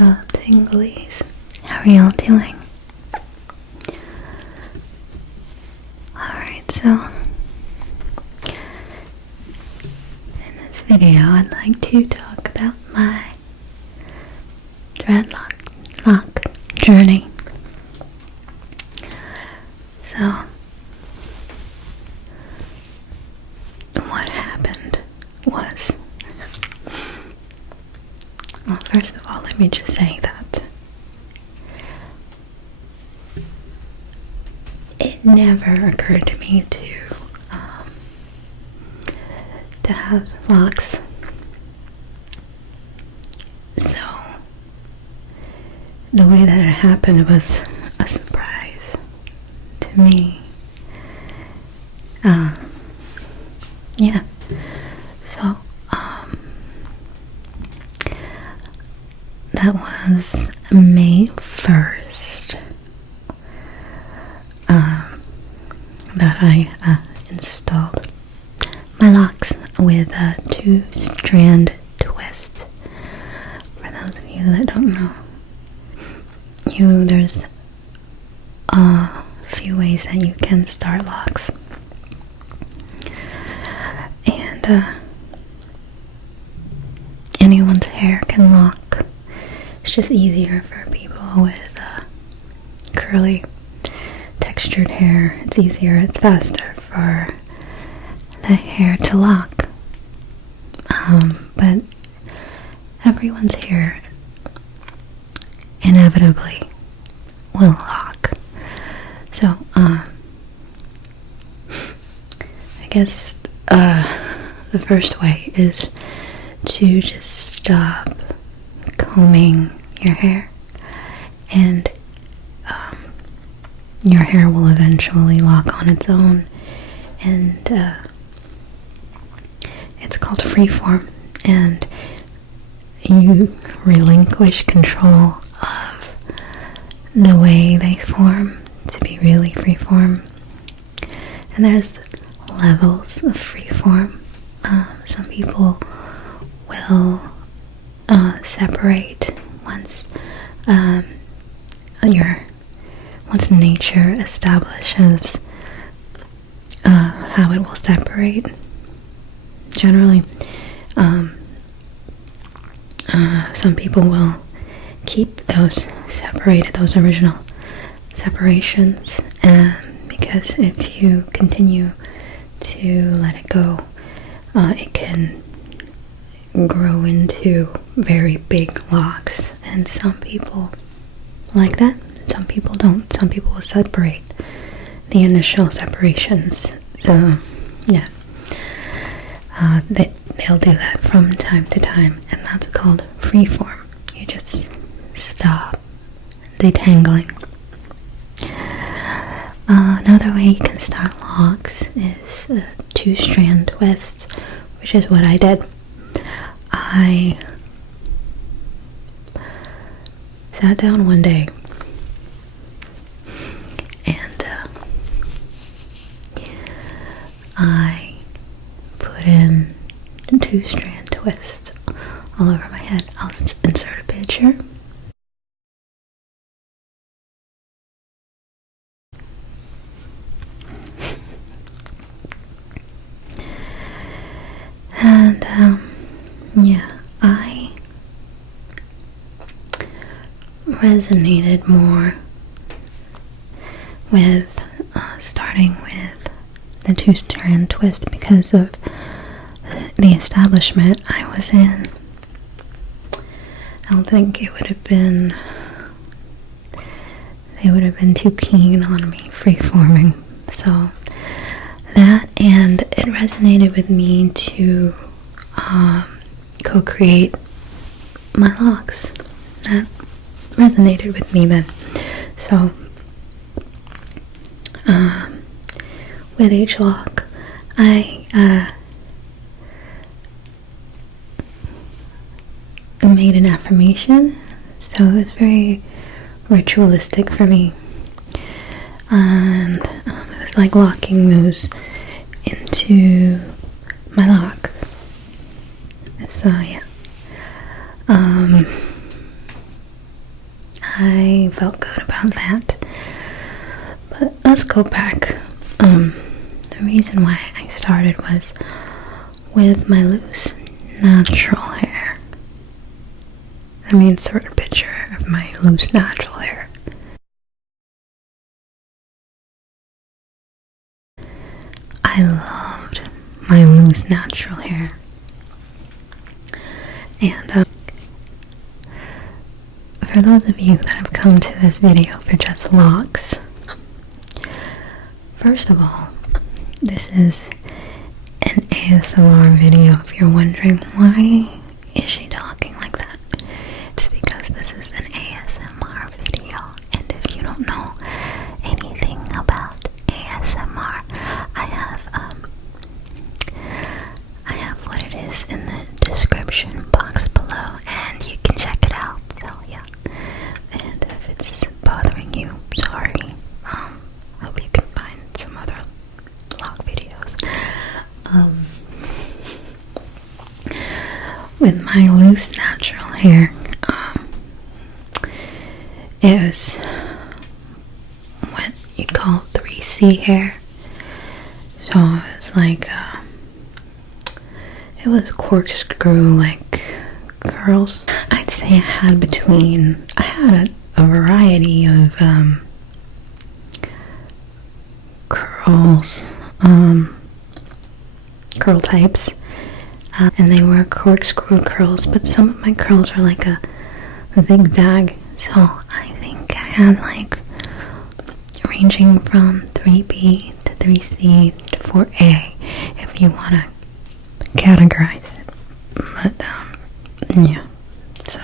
What's up, tinglies? How are y'all doing? Alright, so in this video I'd like to talk about my dreadLOCk journey. So what happened was, well, first of all, let me just say that it never occurred to me to have locks. So the way that it happened was a surprise to me. Yeah. So that was May 1st that I installed my locks with a 2-strand twist. For those of you that don't know, there's a few ways that you can start locks, and anyone's hair can lock. It's just easier for people with curly, textured hair. It's easier, it's faster for the hair to lock. But everyone's hair inevitably will lock. So, I guess the first way is to just stop combing your hair, and your hair will eventually lock on its own, and it's called freeform, and you relinquish control of the way they form to be really freeform. And there's levels of freeform. Some people will separate once nature establishes how it will separate. Generally, some people will keep those original separations, because if you continue to let it go, it can grow into very big locks, and some people like that, some people don't. Some people will separate the initial separations. So yeah, they'll do that from time to time, and that's called freeform. You just stop detangling. Another way you can start locks is a 2-strand twist, which is what I did. I sat down one day and I put in a 2-strand twist all over my head. I'll insert a picture. And yeah, I resonated more with starting with the 2-strand twist because of the establishment I was in. I don't think they would have been too keen on me freeforming. So that, and it resonated with me to co-create my locks. That resonated with me then. So with each lock, I made an affirmation. So it was very ritualistic for me, and it was like locking those into my lock. So yeah, I felt good about that. But let's go back. The reason why I started was with my loose natural hair. I mean, insert a picture of my loose natural hair. I loved my loose natural hair. And for those of you that have come to this video for just locks, first of all, this is an ASMR video. If you're wondering why is she talking like that, it's because this is an ASMR video. And if you don't know anything about ASMR, I have what it is in the description box below, and you can check it out. So yeah, and if it's bothering you, sorry. Hope you can find some other lock videos. With my loose natural hair, it was what you'd call 3C hair. So it was like it was corkscrew like curls. I'd say I had a variety of curls, curl types, and they were corkscrew curls, but some of my curls are like a zigzag. So I think I had like ranging from 3B to 3C to 4A, if you want to categorize it. But yeah, so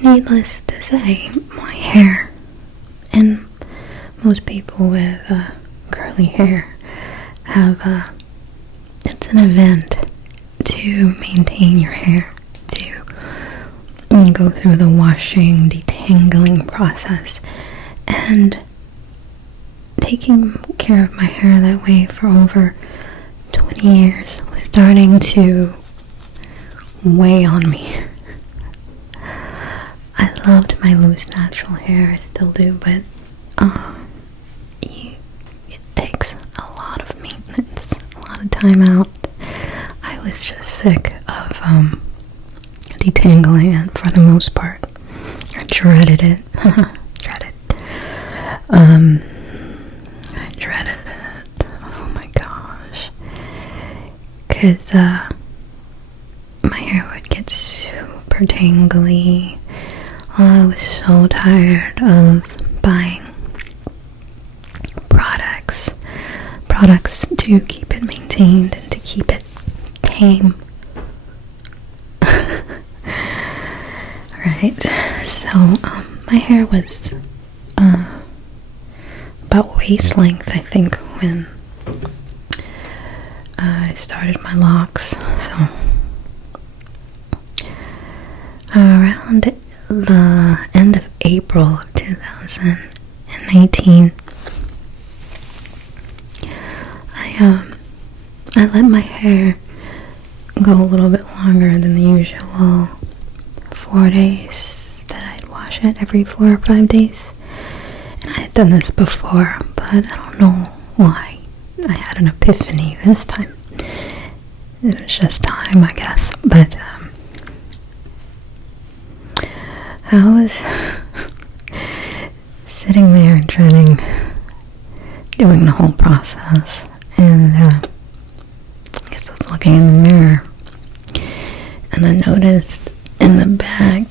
needless to say, my hair, and most people with curly hair have it's an event to maintain your hair, to go through the washing, detangling process, and taking care of my hair that way for over 20 years was starting to weigh on me. I loved my loose natural hair, I still do, but it takes a lot of maintenance, a lot of time out. I was just sick of detangling it for the most part. I dreaded it. I dreaded it. Oh my gosh. Because my hair would get super tangly. I was so tired of buying products to keep it maintained and to keep it tame. Right, so my hair was about waist length, I think, when I started my locks. So around the end of April of 2019, I let my hair go a little bit longer than the usual 4 days that I'd wash it every 4 or 5 days. And I had done this before, but I don't know why I had an epiphany this time. It was just time, I guess. But I was sitting there dreading doing the whole process, and I guess I was looking in the mirror, and I noticed in the back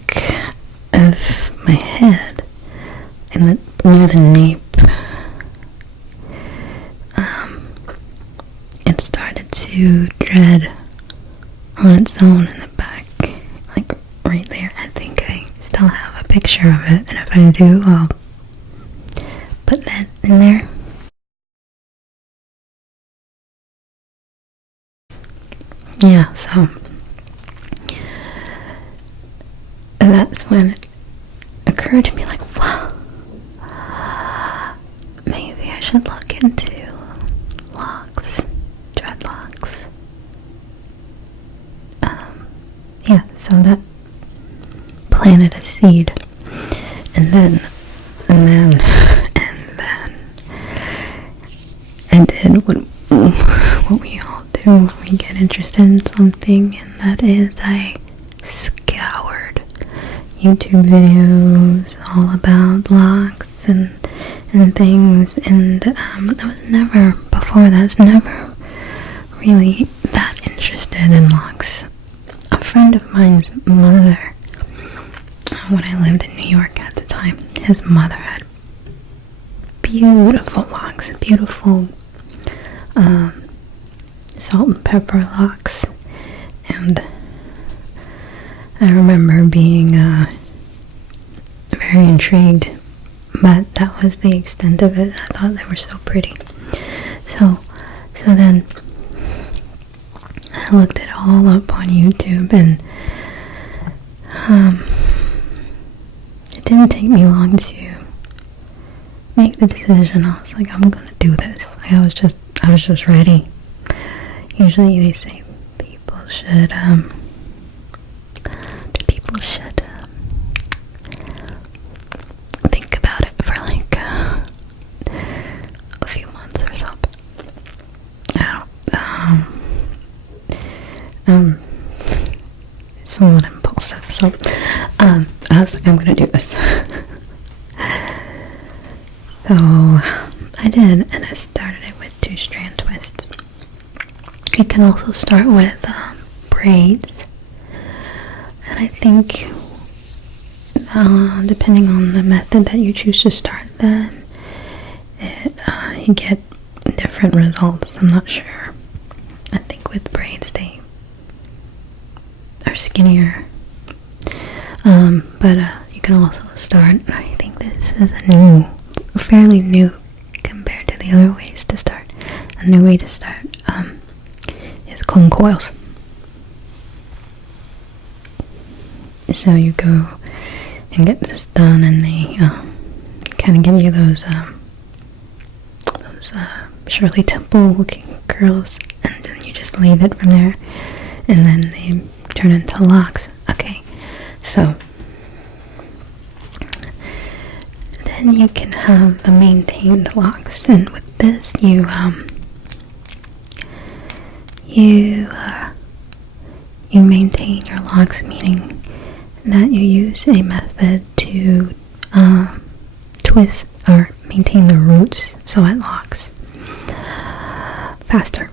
of my head, near the nape, it started to dread on its own in the back, like right there. I think I still have a picture of it, and if I do, I'll put that in there. Yeah, so that's when it occurred to me, like, wow, maybe I should look into locks, dreadlocks. Yeah, so that plan proceed. And then I did what we all do when we get interested in something, and that is I scoured YouTube videos all about locks and things, and I was never, before that, I was never really that interested in locks. A friend of mine's mother, when I lived in New York at the time, his mother had beautiful locks, beautiful salt and pepper locks, and I remember being very intrigued, but that was the extent of it. I thought they were so pretty. So then I looked it all up on YouTube, and it didn't take me long to make the decision. I was like, I'm gonna do this. I was just ready. Usually they say people should think about it for like a few months or so. It's somewhat impulsive, so I was like, I'm gonna do this. So I did, and I started it with 2-strand twists. You can also start with braids, and I think depending on the method that you choose to start that, you get different results. I'm not sure. I think with braids they are skinnier, but you can also start, I think this is fairly new compared to the other ways to start. A new way to start is cone coils. So you go and get this done, and they kind of give you those Shirley Temple looking curls, and then you just leave it from there, and then they turn into locks. Okay, so then you can have the maintained locks, and with this you maintain your locks, meaning that you use a method to twist or maintain the roots so it locks faster.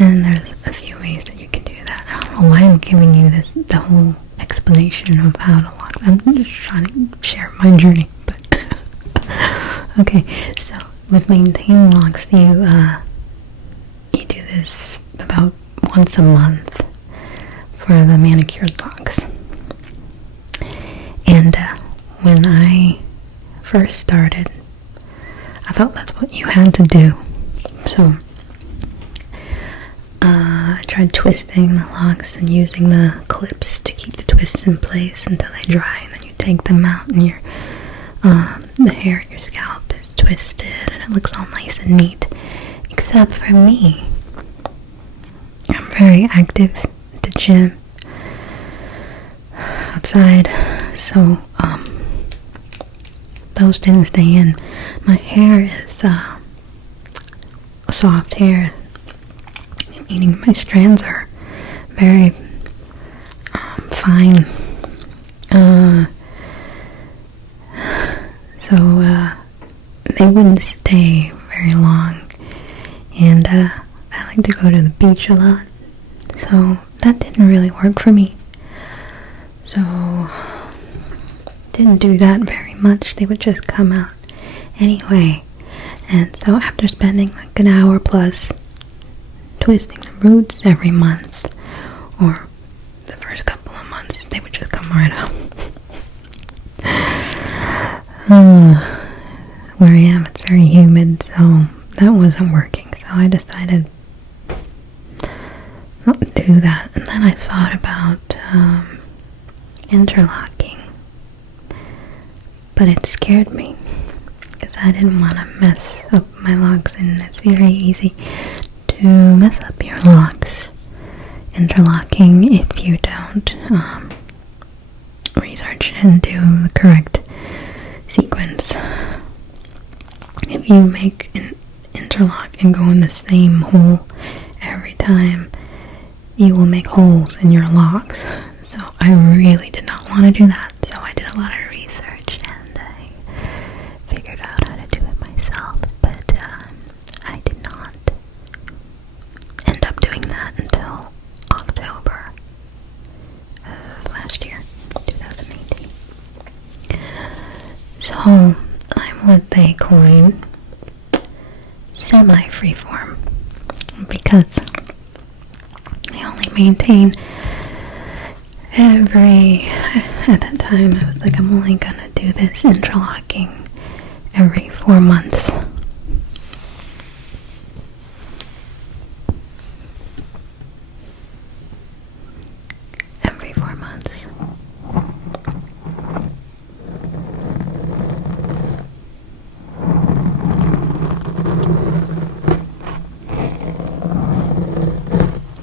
And there's a few ways that you can do that. I don't know why I'm giving you the whole explanation of how to lock. I'm just trying to share my journey, but okay. So with maintained locks, you do this about once a month for the manicured locks. And when I first started, I thought that's what you had to do. So I tried twisting the locks and using the clips to keep the twists in place until they dry, and then you take them out, and the hair in your scalp is twisted and it looks all nice and neat. Except for me, I'm very active at the gym, outside, so those didn't stay in. My hair is soft hair, meaning my strands are very fine. So they wouldn't stay very long, and I like to go to the beach a lot, so that didn't really work for me. So didn't do that very much. They would just come out anyway. And so after spending like an hour plus twisting the roots every month, or the first couple of months, they would just come right out. Where I am, it's very humid, so that wasn't working. So I decided not to do that. And then I thought about interlocking, but it scared me because I didn't want to mess up my locks, and it's very easy to mess up your locks interlocking if you don't if you make an interlock and go in the same hole every time, you will make holes in your locks. So I really did not want to do that. So I did a lot of research and I figured out how to do it myself. But I did not end up doing that until October of last year, 2018. So I'm what they coin semi-freeform because I only maintain at that time I was like, I'm only gonna do this interlocking every 4 months. Every 4 months.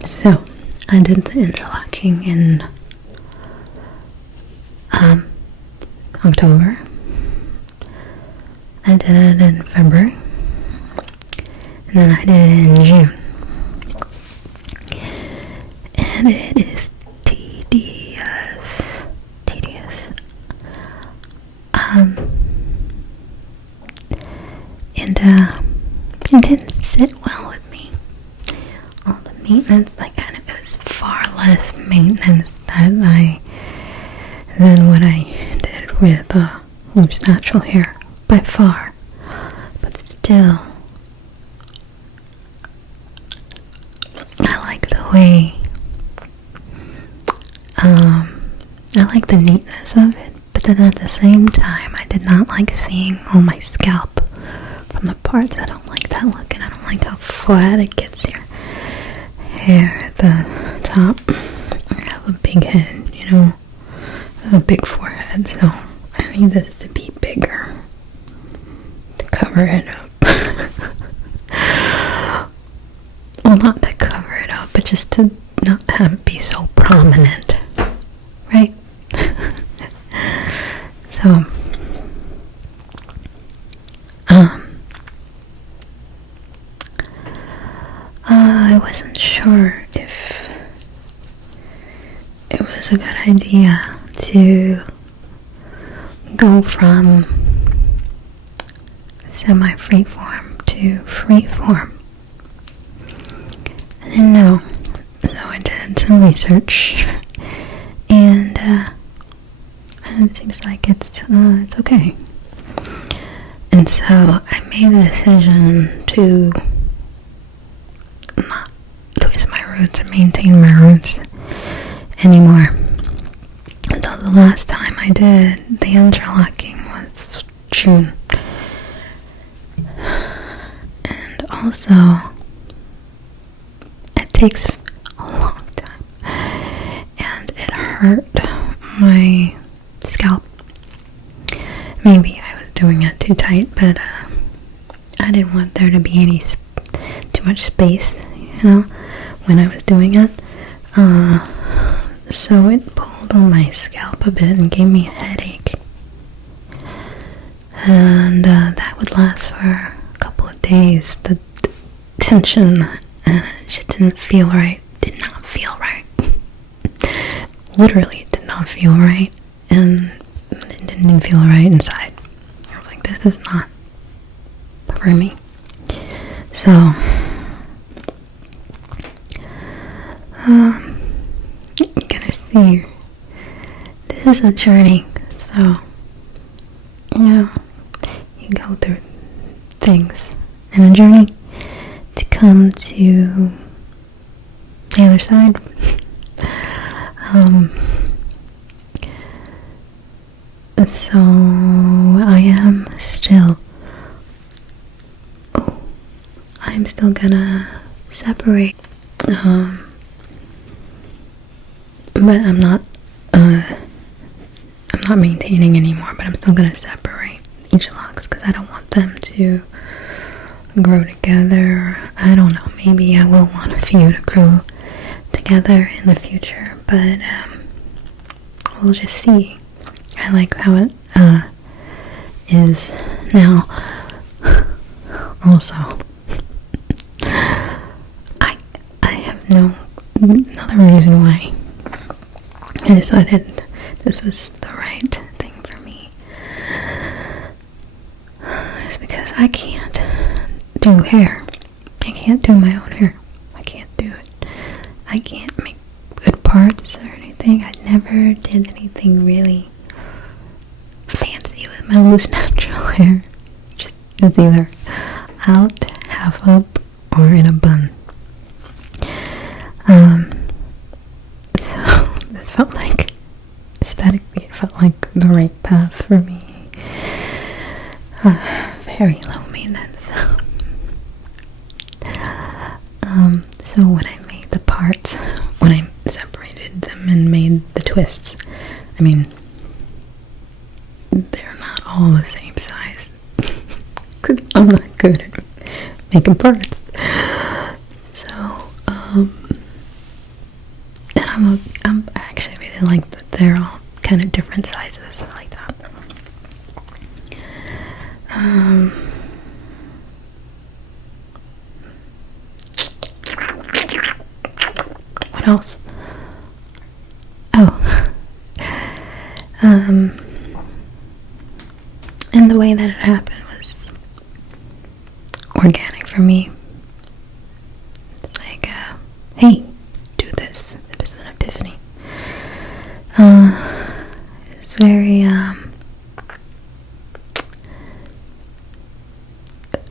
So I did the interlocking in October. I did it in February. And then I did it in June. And it is tedious. And it didn't sit well with me. All the maintenance, it was far less maintenance than what I did with Loose Natural Hair, by far. But still, I like the way, I like the neatness of it, but then at the same time, I did not like seeing all my scalp from the parts. I don't like that look, and I don't like how flat it gets your hair at the top. I have a big head, I have a big forehead, so I need this to be bigger to cover it up. Well, not to cover it up, but just to not have it be so prominent, right? So, I wasn't sure if it was a good idea to go from semi-freeform to freeform. I didn't know, so I did some research, and it seems like it's okay. And so I made the decision to not twist my roots or maintain my roots anymore. Until the last time I did the interlocking was June. And also, it takes a long time. And it hurt my scalp. Maybe I was doing it too tight, but I didn't want there to be too much space, when I was doing it. So it pulled on my scalp a bit and gave me a headache. And that would last for a couple of days. The tension just didn't feel right. Did not feel right. Literally, it did not feel right. And it didn't even feel right inside. I was like, this is not for me. So, you gotta see, this is a journey. So, you go through things in a journey to come to the other side. So I am still, I'm still gonna separate, but I'm not maintaining anymore, but I'm still gonna separate each locks because I don't want them to grow together. I don't know, maybe I will want a few to grow together in the future, but we'll just see. I like how it is now. Also, I have another reason why I decided this was the right thing for me is because I can't do hair. I can't do my own hair. I can't do it. I can't make good parts or anything. I never did anything really fancy with my loose natural hair. It's either out, half up, or in a bun. So this felt like, aesthetically, it felt like the right path for me. Very low maintenance. So when I made the parts, when I separated them and made the twists, I mean, they're not all the same size. Cause I'm not good at making parts. So, and I'm actually really like that they're all kind of different sizes. I like that. What else? Oh. And the way that it happened was organic for me. It's like, hey, do this. It was an epiphany. It's very,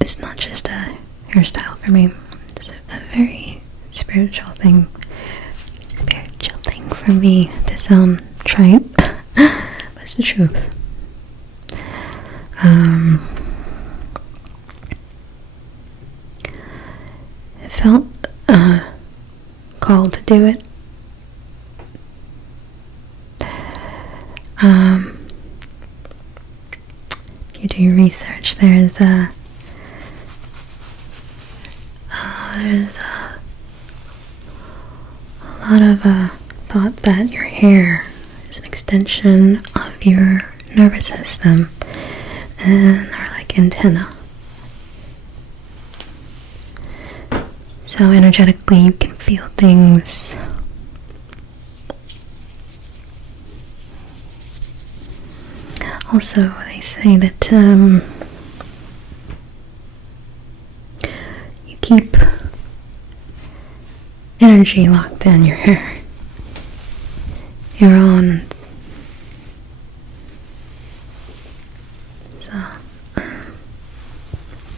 it's not just a hairstyle for me. It's a very spiritual thing for me to sound trite, but it's the truth. It felt called to do it. If you do your research, there's a lot of thought that your hair is an extension of your nervous system and are like antenna. So energetically you can feel things. Also, they say that you keep energy locked in your hair. Your own. So,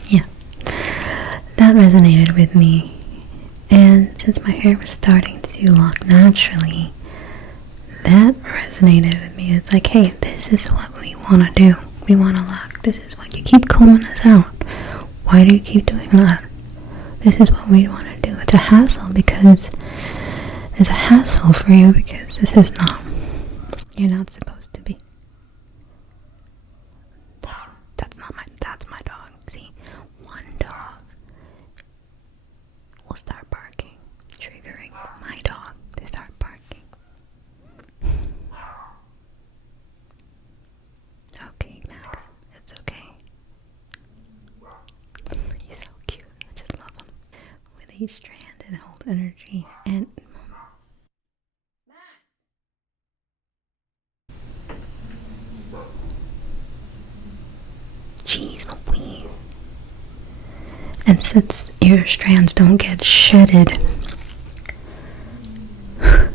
yeah. That resonated with me. And since my hair was starting to lock naturally, that resonated with me. It's like, hey, this is what we want to do. We want to lock. This is what you keep combing us out. Why do you keep doing that? This is what we want to do. It's a hassle because it's a hassle for you because this is not. You're not supposed to be. That's my dog. See, one dog will start barking, triggering my dog to start barking. Okay, Max, it's okay. He's so cute. I just love him. With each strand, it holds energy and. Jeez Louise. And since your strands don't get shedded, I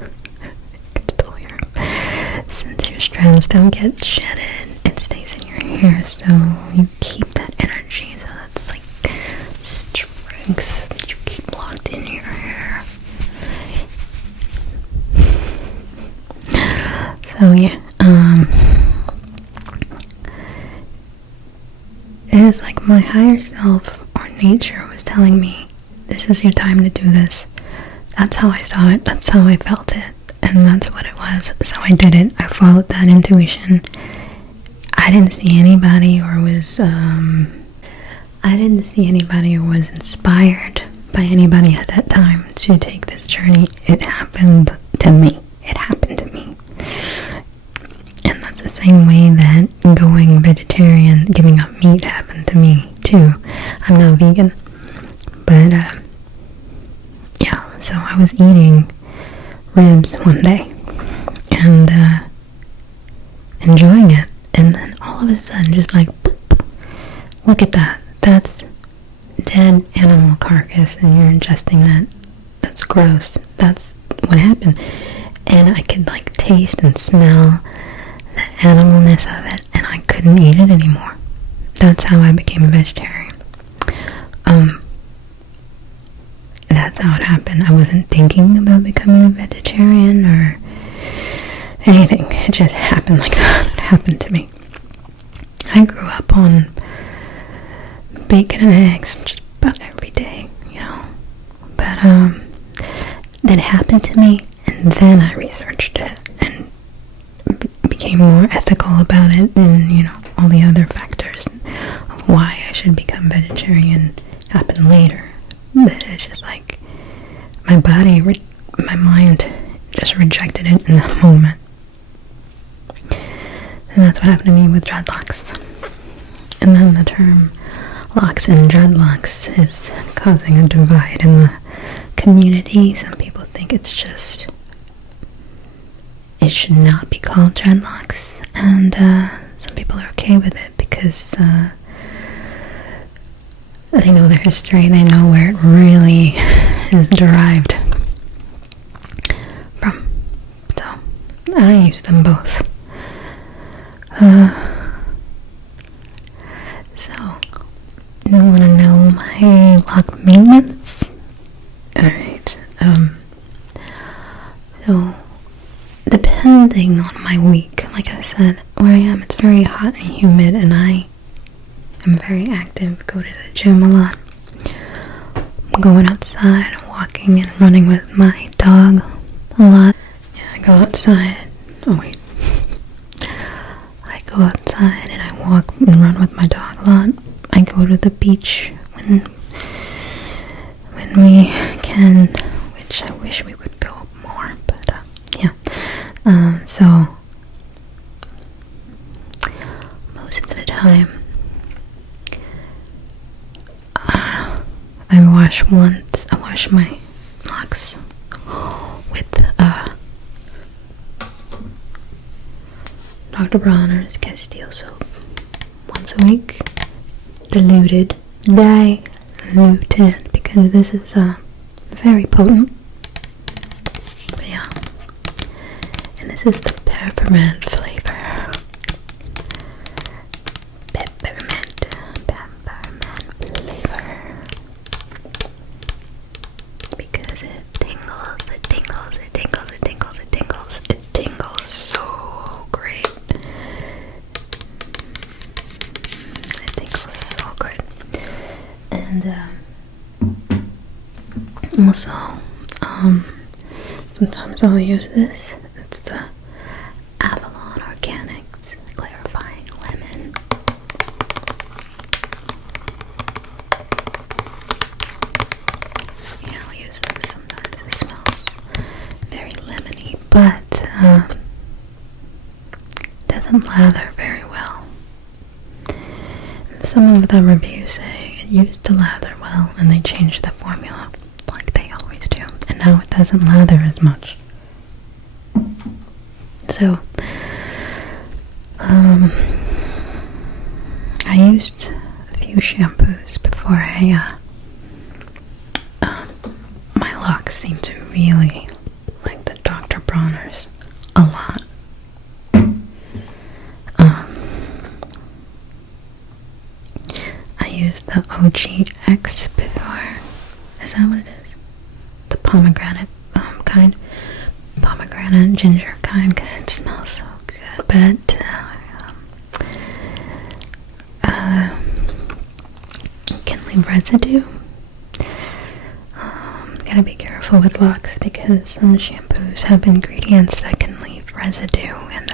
can still hear him. Since your strands don't get shedded, it stays in your hair, so you keep that energy. So that's like strength that you keep locked in your hair. So yeah, it's like my higher self or nature was telling me, this is your time to do this. That's how I saw it, that's how I felt it, and that's what it was. So I did it. I followed that intuition. I didn't see anybody or was inspired by anybody at that time to take this journey. It happened to me. And that's the same way that going vegetarian, giving up meat happened to me too. I'm now vegan ribs one day and enjoying it, and then all of a sudden just like boop, look at that, that's dead animal carcass and you're ingesting that. That's gross. That's what happened. And I could like taste and smell the animalness of it, and I couldn't eat it anymore. That's how I became a vegetarian. That's how it happened. I wasn't thinking about becoming a vegetarian or anything. It just happened like that. It happened to me. I grew up on bacon and eggs just about every day, you know. But that happened to me, and then I researched it and became more ethical about it, and you know, all the other factors of why I should become vegetarian happened later. But it's just like my body, my mind just rejected it in that moment. And that's what happened to me with dreadlocks. And then the term locks and dreadlocks is causing a divide in the community. Some people think it should not be called dreadlocks, and some people are okay with it because they know their history, they know where it really is derived from. So I use them both. So you want to know my lock maintenance? Alright, so depending on my week, like I said, where I am, it's very hot and humid, and I am very active, go to the gym a lot. I'm going outside, walking and running with my dog a lot. Yeah, I go outside, I go outside and I walk and run with my dog a lot. I go to the beach when we can, which I wish we would go more, but yeah. So most of the time I wash my locks with Dr. Bronner's Castile soap once a week, diluted, because this is very potent. But yeah, and this is the peppermint flavor. Peppermint flavor. Because it tingles, it tingles, it tingles, it tingles, it tingles. It tingles so great. It tingles so good. And also, sometimes I'll use this. It's the Avalon Organics Clarifying Lemon. Yeah, I'll use this sometimes. It smells very lemony, but doesn't lather very well. Some of the reviews say it used to lather well, and they changed the formula like they always do, and now it doesn't lather as much. So I used a few shampoos before my locks seem to really like the Dr. Bronner's a lot. I used the OGX before. Is that what it is? The pomegranate kind. Pomegranate ginger kind, because it smells so good. But it can leave residue. Gotta be careful with locks because some shampoos have ingredients that can leave residue, and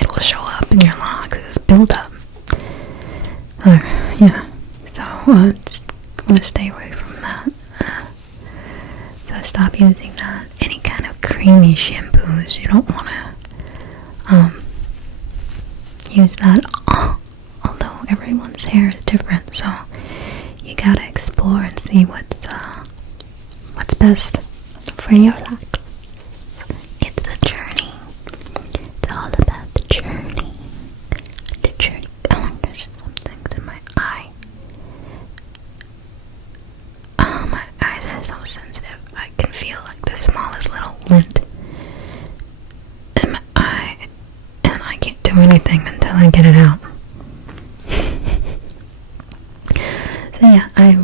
it will show up in your locks as buildup. Yeah, so just want to stay away from that. So stop using that. Any kind of creamy shampoos, you don't want to use that. Although everyone's hair is different, so you gotta explore and see what's best for your locks. I get it out. So yeah, I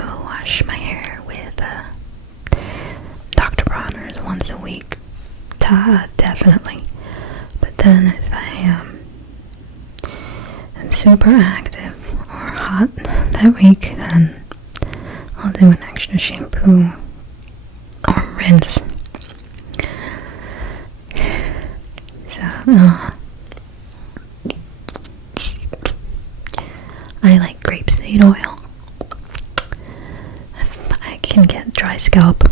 will wash my hair with Dr. Bronner's once a week. Definitely. But then if I am super active or hot that week, then I'll do an extra shampoo or rinse. So, I like grapeseed oil. I can get dry scalp,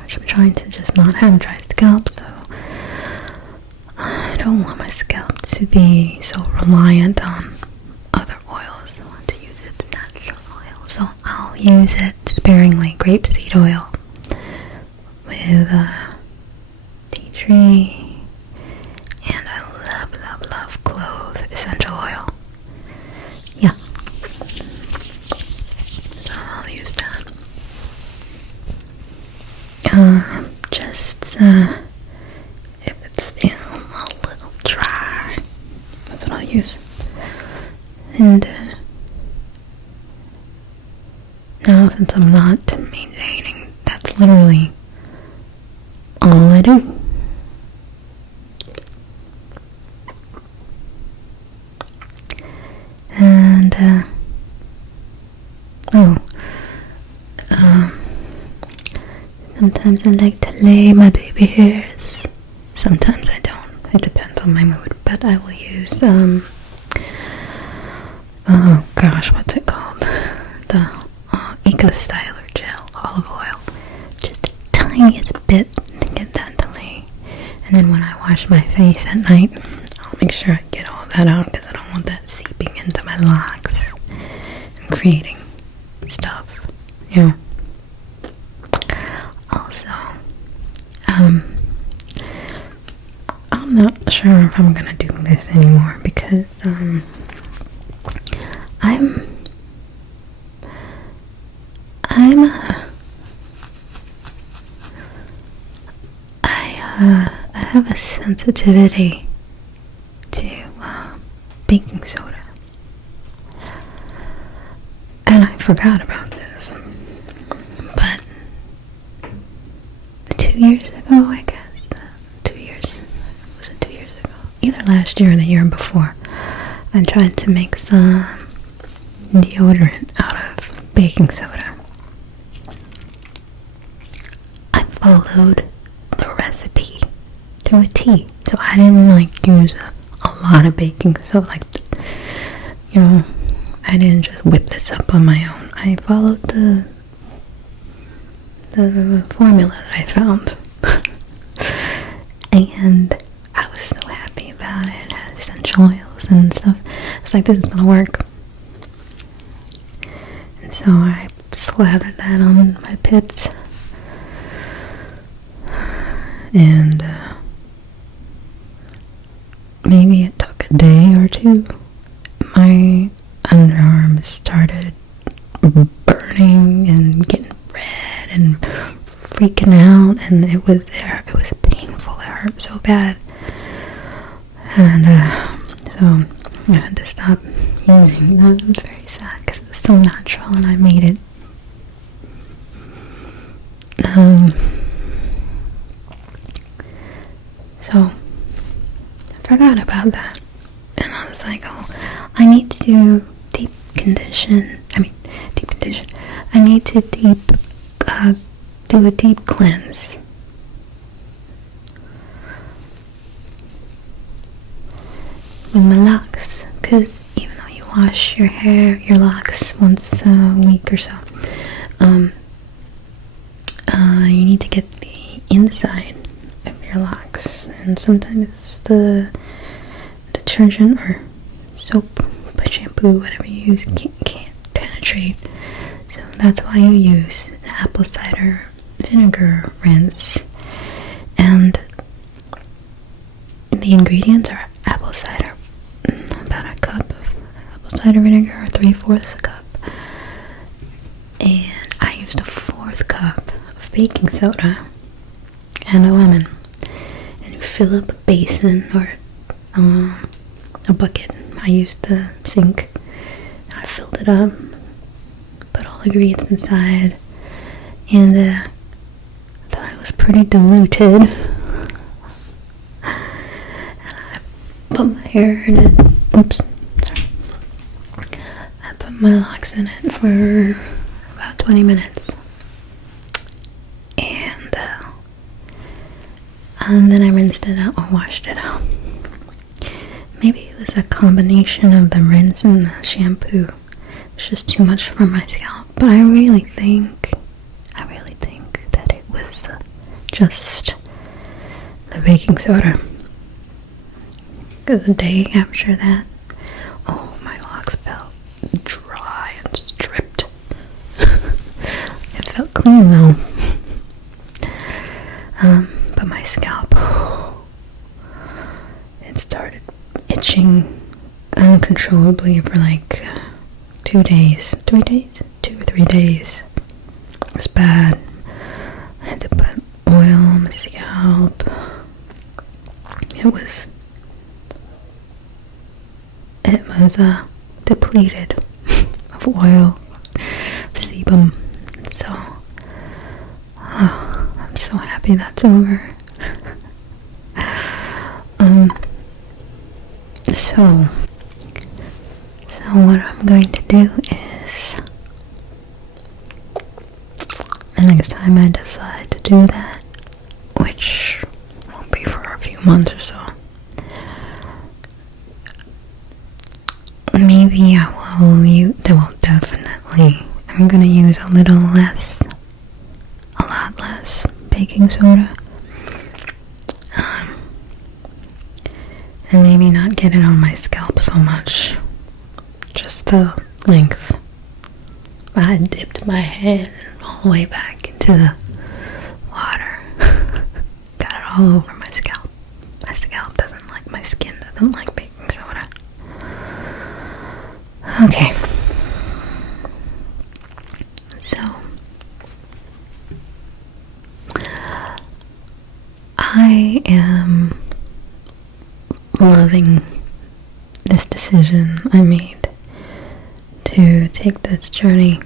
which I'm trying to just not have dry scalp, so I don't want my scalp to be so reliant on other oils. I want to use it natural oil, so I'll use it sparingly. Grapeseed oil with tea tree, and I love clove essential oil. Yeah, so I'll use that. Just if it's a little dry, that's what I'll use. And now, since I'm not maintaining, that's literally all I do. And sometimes I like to lay my baby hairs. Sometimes I don't. It depends on my mood. But I will use oh gosh, what's it called? The Eco Styler Gel Olive Oil. Just the tiniest bit to get that to lay. And then when I wash my face at night, I'll make sure I get all that out because I don't want that seeping into my locks and creating stuff, you know. Also, I'm not sure if I'm gonna do this anymore because I have a sensitivity to baking soda, and I forgot about this, but 2 years ago, I guess, 2 years, was it 2 years ago? Either last year or the year before, I tried to make some deodorant out of baking soda. I followed the recipe to a T, so I didn't use a lot of baking soda, I didn't just whip this up on my own. I followed the formula that I found. And I was so happy about it. It had essential oils and stuff. It's like, this is gonna work. And so I slathered that on my pits. And maybe it took a day or two. My underarms started burning and getting red and freaking out, and it was painful. It hurt so bad, and so I had to stop using that. It was very sad because it was so natural, and I made it. So I forgot about that, and I was like, oh, I need to deep condition. I need to do a deep cleanse. With my locks, because even though you wash your locks once a week or so, you need to get the inside of your locks, and sometimes the detergent or soap, shampoo, whatever you use, can't penetrate. So that's why you use an apple cider vinegar rinse, and the ingredients are apple cider, about a cup of apple cider vinegar, or 3/4 a cup, and I used a 1/4 cup of baking soda and a lemon, and you fill up a basin or a bucket. I used the sink. I filled it up, put all the ingredients inside, and I thought it was pretty diluted. And I put my hair in it. Oops, sorry. I put my locks in it for about 20 minutes. And then I rinsed it out or washed it out. Maybe it was a combination of the rinse and the shampoo. It's just too much for my scalp. But I really think that it was just the baking soda. Because the day after that, oh, my locks felt dry and stripped. It felt clean though. But my scalp, it started itching uncontrollably for like 2 days. 3 days? 2 or 3 days. It was bad. I had to put oil on my scalp. It was depleted of oil, sebum. So, I'm so happy that's over. So what I'm going to do is, the next time I decide to do that, which won't be for a few months or so, maybe I will use, definitely, I'm going to use a lot less baking soda. And maybe not get it on my scalp so much. Just the length. But I dipped my head all the way back into the water. Got it all over my scalp. My scalp doesn't like, my skin doesn't like baking soda. Okay. So, I am loving this decision I made to take this journey.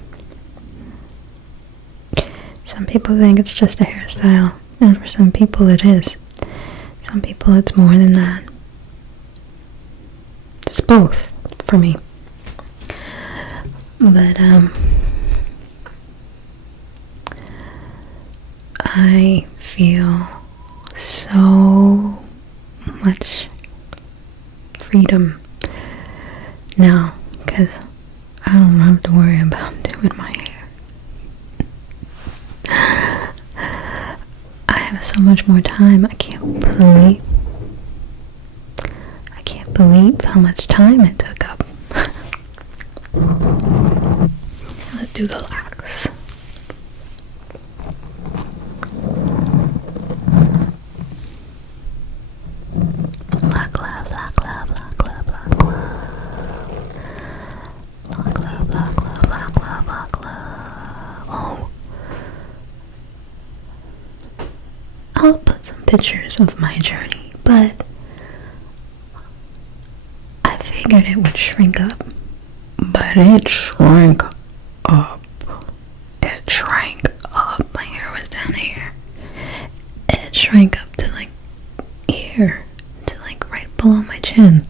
Some people think it's just a hairstyle, and for some people it is. Some people it's more than that. It's both for me. But I feel so much freedom now, because I don't have to worry about doing my hair. I have so much more time. I can't believe how much time it took up. Let's do the locks. I'll put some pictures of my journey, but I figured it would shrink up, but it shrank up. It shrank up. My hair was down here. It shrank up to like here, to like right below my chin.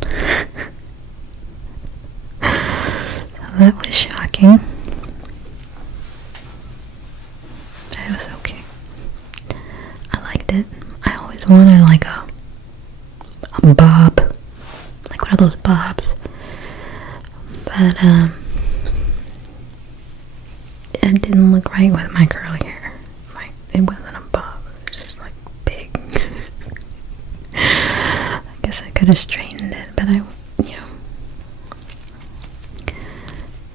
So that was shocking. It was okay. I liked it. I always wanted like a bob, like one of those bobs, but it didn't look right with my curly hair. Like, it wasn't a bob, it was just like big. I guess I could have straightened it, but I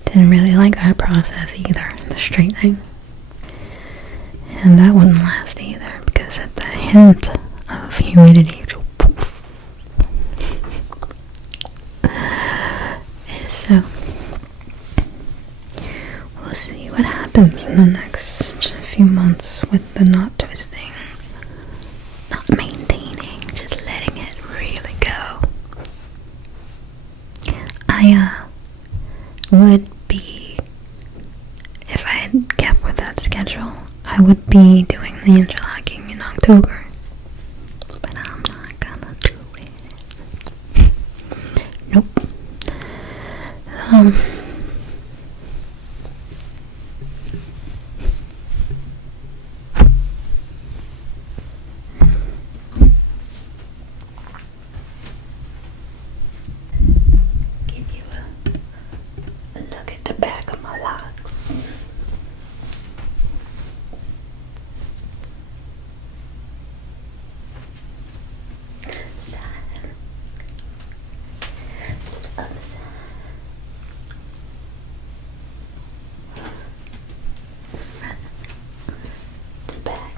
didn't really like that process either, the straightening. And that wouldn't last either, because at the hint of humidity, so we'll see what happens in the next few months with the knot twisting, not maintaining, just letting it I would be, if I had kept with that schedule, I would be doing the interlocking in October. But I'm not gonna do it. Nope. Give you a look at the back of my locks. Side. To the other side. Front to back.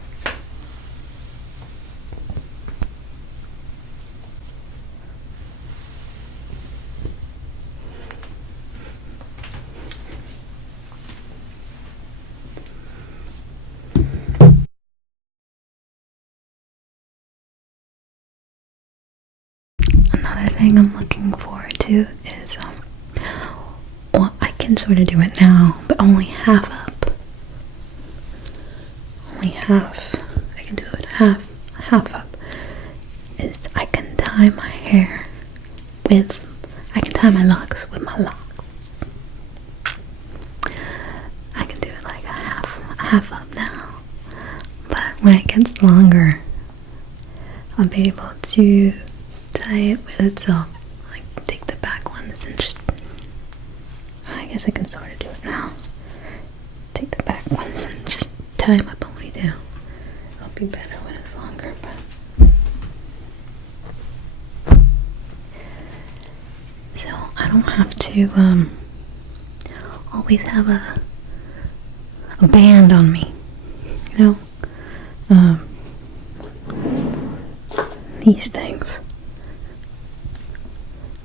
Another thing I'm looking forward to is, well, I can sort of do it now, but only half up. Only half. I can do it half up. Is I can tie my hair with, I can tie my locks with my locks. I can do it like a half up now. But when it gets longer, I'll be able to tie it with itself, like take the back ones and just, I guess I can sort of do it now. Take the back ones and just tie my ponytail. It'll be better when it's longer, but so I don't have to always have a band on me, you know. These things.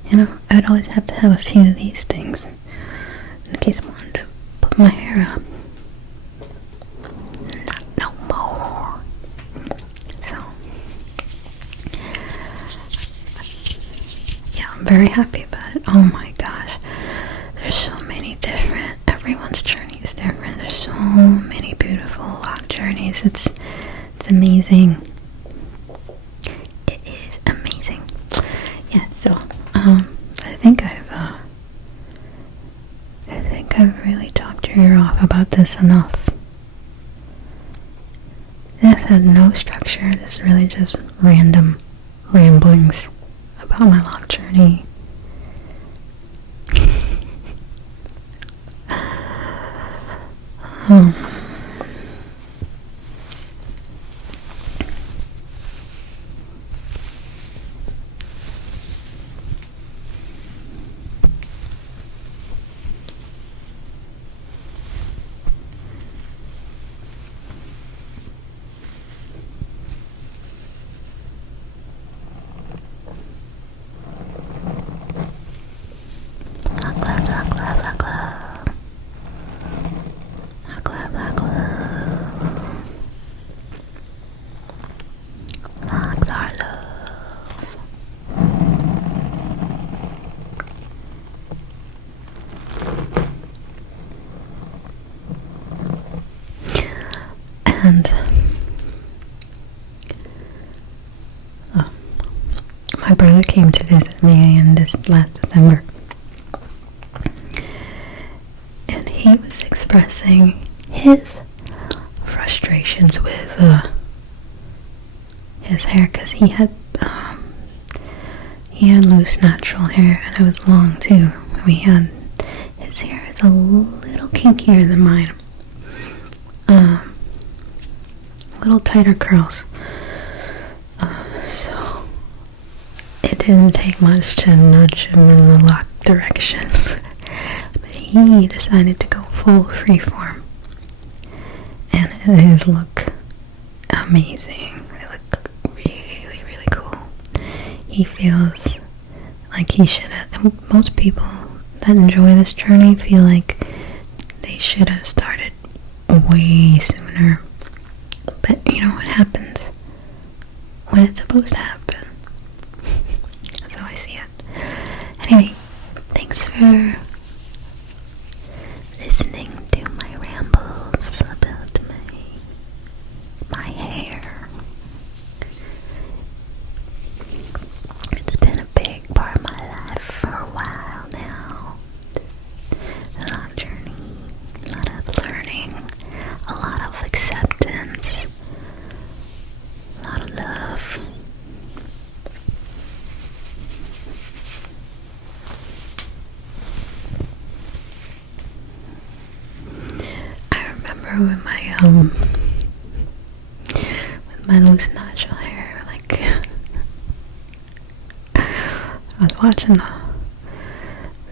You know, I would always have to have a few of these things in case I wanted to put my hair up. Not no more. So, yeah, I'm very happy about it. Oh my gosh. There's so many different, everyone's journey is different. There's so many beautiful lock journeys. It's amazing. It is amazing. Yeah, so I think I've really talked your ear off about this enough. This has no structure. This is really just random ramblings about my lock journey. Locks are love. And my brother came to visit me in this last December, and he was expressing his frustrations with his hair, because he had loose natural hair and it was long too. His hair is a little kinkier than mine, a little tighter curls, so it didn't take much to nudge him in the lock direction. But he decided to go full freeform, and his look amazing. They look really, really cool. He feels like he should have. Most people that enjoy this journey feel like they should have started way sooner. But you know what happens when it's supposed to happen. That's how I see it. Anyway, thanks for my loose natural hair. Like, I was watching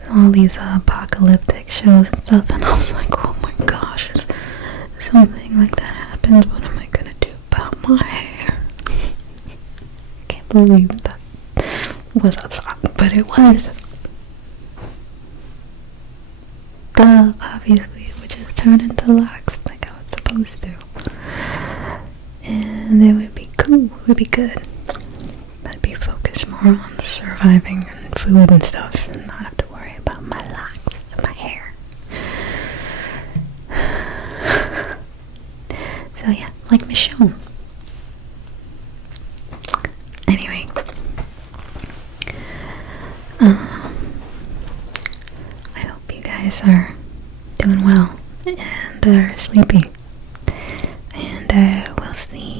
all these apocalyptic shows and stuff, and I was like, oh my gosh, if something like that happens, what am I gonna do about my hair? I can't believe that was a thought, but it was. Duh, obviously it would just turn into locks like how it's supposed to. And it would be cool, it would be good. I'd be focused more on surviving and food and stuff and not have to worry about my locks, my hair. So yeah, like Michonne. Anyway. I hope you guys are doing well and are sleepy. And we'll see